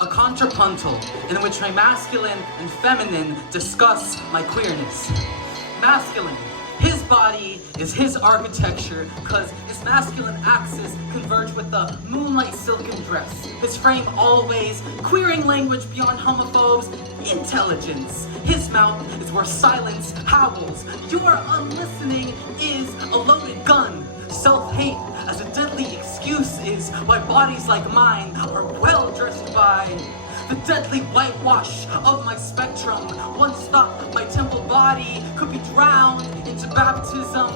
a contrapuntal in which my masculine and feminine discuss my queerness. Masculine. His body is his architecture, cause his masculine axis converge with the moonlight silken dress. His frame always queering language beyond homophobes, intelligence. His mouth is where silence howls. Your unlistening is a loaded gun. Self-hate as a deadly excuse is why bodies like mine are well dressed by the deadly whitewash of my spectrum. Once thought my temple body could be drowned into baptism,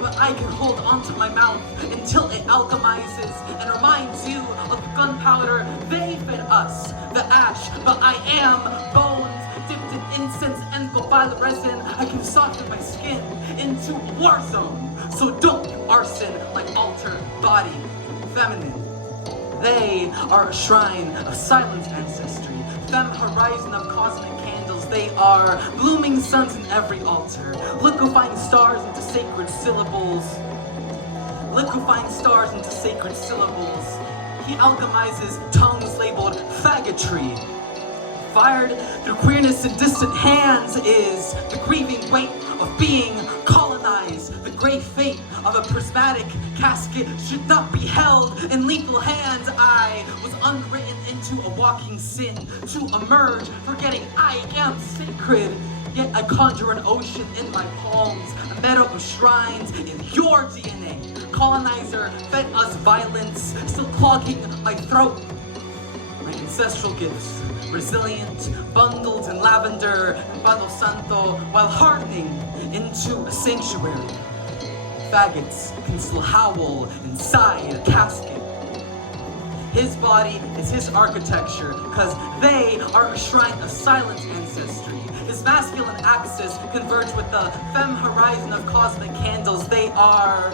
but I can hold onto my mouth until it alchemizes and reminds you of the gunpowder they fed us, the ash, but I am bones dipped in incense and gopal resin. I can soften my skin into a war zone, so don't you arson my altar body, feminine. They are a shrine of silent ancestry, femme horizon of cosmic candles. They are blooming suns in every altar, liquefying stars into sacred syllables. Liquefying stars into sacred syllables. He alchemizes tongues labeled faggotry. Fired through queerness in distant hands is the grieving weight of being colonized. The gray fate of a prismatic casket should not be held in lethal hands. I was unwritten into a walking sin to emerge, forgetting I am sacred. Yet I conjure an ocean in my palms, a meadow of shrines in your DNA. Colonizer fed us violence, still clogging my throat. My ancestral gifts, resilient, bundled in lavender and Palo Santo, while hardening into a sanctuary. Faggots can still howl inside a casket. His body is his architecture, cause they are a shrine of silent ancestry. His masculine axis converge with the femme horizon of cosmic candles. They are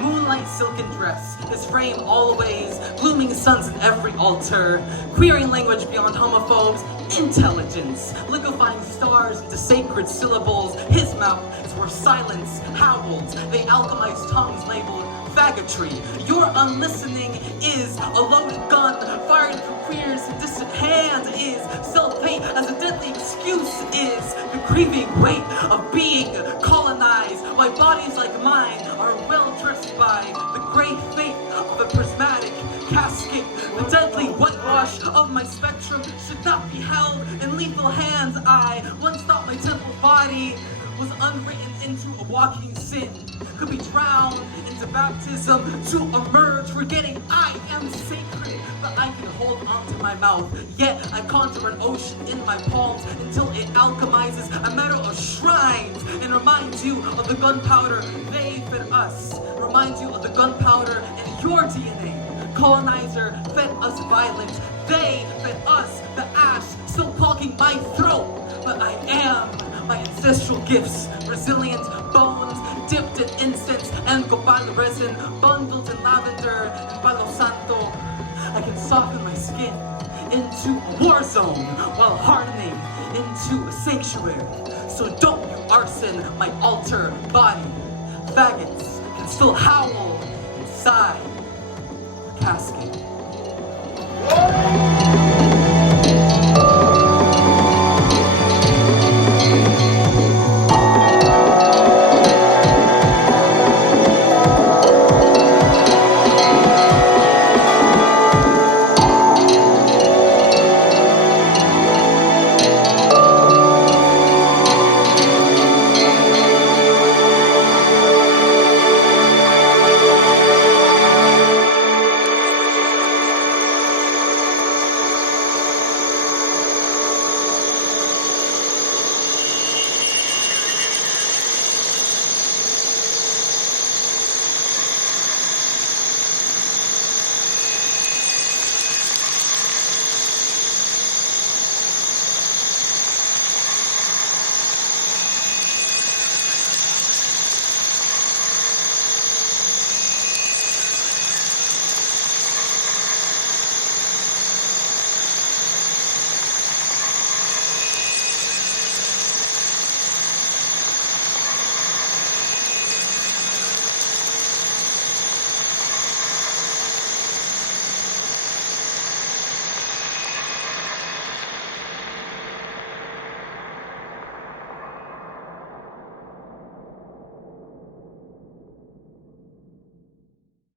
moonlight silken dress, his frame always blooming suns in every altar, queering language beyond homophobes, intelligence, liquefying stars into sacred syllables. His mouth is where silence howls. They alchemize tongues labeled faggotry. Your unlistening is a loaded gun fired from queers in distant hands. Is self-hate as a deadly excuse. Is the grieving weight of being colonized. Why bodies like mine are well dressed by the gray fate of a prismatic casket. The deadly whitewash of my spectrum should not be held in lethal hands. I once thought my temple body was unwritten into a walking sin, could be drowned into baptism to emerge, forgetting I am sacred, but I can hold onto my mouth. Yet I conjure an ocean in my palms until it alchemizes a meadow of shrines and reminds you of the gunpowder they fed us, reminds you of the gunpowder in your DNA. Colonizer fed us violence, they fed us the ash, still clogging my throat, but I am my ancestral gifts, resilient bones dipped in incense and gopal resin, bundled in lavender and Palo Santo. I can soften my skin into a war zone while hardening into a sanctuary. So don't you arson my altar body. Faggots can still howl inside a casket.